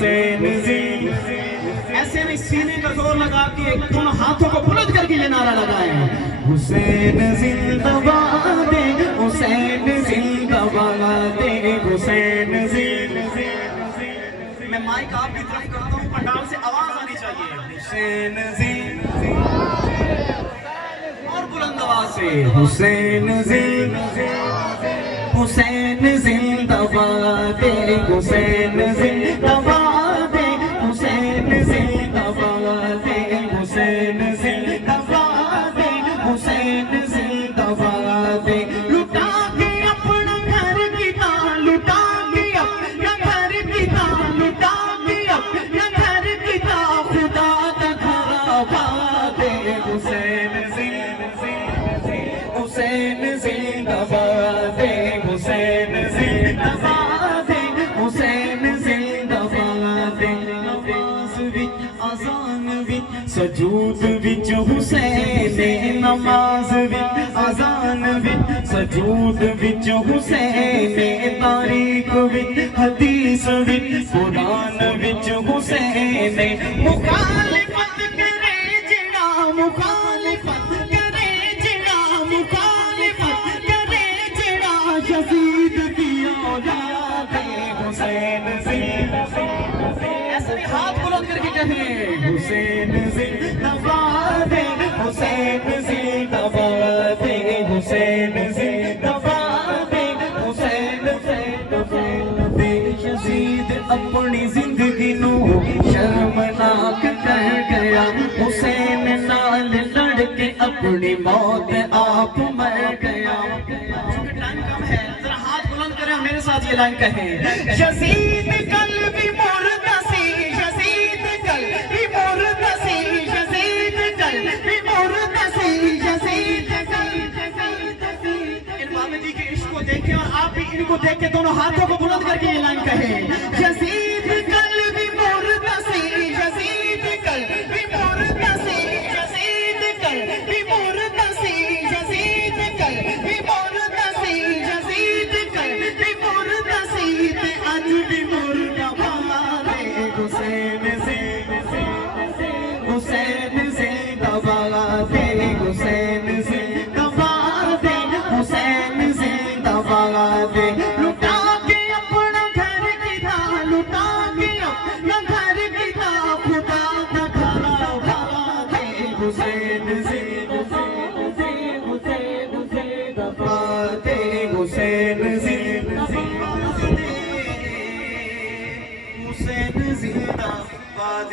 حسین ایسے نہیں سینے کا زور لگا کے دونوں ہاتھوں کو بلند کر کے یہ نعرہ لگائیں حسین زندہ باد حسین زندہ باد حسین میں مائک آپ کی طرف کرتا ہوں پنڈال سے آواز آنی چاہیے حسین اور بلند آواز سے حسین حسین زندہ باد حسین زندہ باد حسین زندہ باد حسین زندہ باد حسین زندہ باد لٹا کے اپنا گھر کی تان لٹا کے اپنا گھر کی تان لٹا کے اپنا گھر کی تان خدا کا گھر آباد حسین حسین زندہ باد حسین زندہ باد حسین زندہ باد نماز وچ اذان وچ سجود وچ حسین نماز وچ اذان وچ سجود وچ حسین تاریخ وچ حدیث وچ قرآن وچ حسین مخالفت کرے جڑا مخالفت کرے جڑا مخالفت کرے جڑا یزید کی اولاد حسین ایسے ہاتھ بلند کر کے کہیں حسین زندہ باد حسین زندہ باد حسین زندہ باد حسین زندہ باد یزید اپنی زندگی نو شرمناک کر گیا حسین نال لڑ کے اپنی موت آپ مر گیا چونکہ ٹائم کم ہے ذرا ہاتھ بلند کریں میرے ساتھ یہ لائن کہیں یزید کل بھی مردہ سی یزید کل بھی مردہ سی یزید کل بھی مردہ سی یزید ان بابا جی کے عشق کو دیکھیں اور آپ بھی ان کو دیکھ کے دونوں ہاتھوں کو بلند کر کے یہ لائن کہیں یزید کل بھی مردہ سی یزید کل بھی مردہ سی یزید کل بھی مردہ سی یزید کل بھی مردہ سی یزید کل بھی مردہ سی تے اج بھی مردہ بھالے حسین حسین زندہ باد حسین زندہ باد حسین زندہ باد لٹا کے اپنا گھر کی تھا لٹا کے اپنا گھر کی تھا خدا کا گھر آباد حسین زندہ باد حسین زندہ باد حسین زندہ باد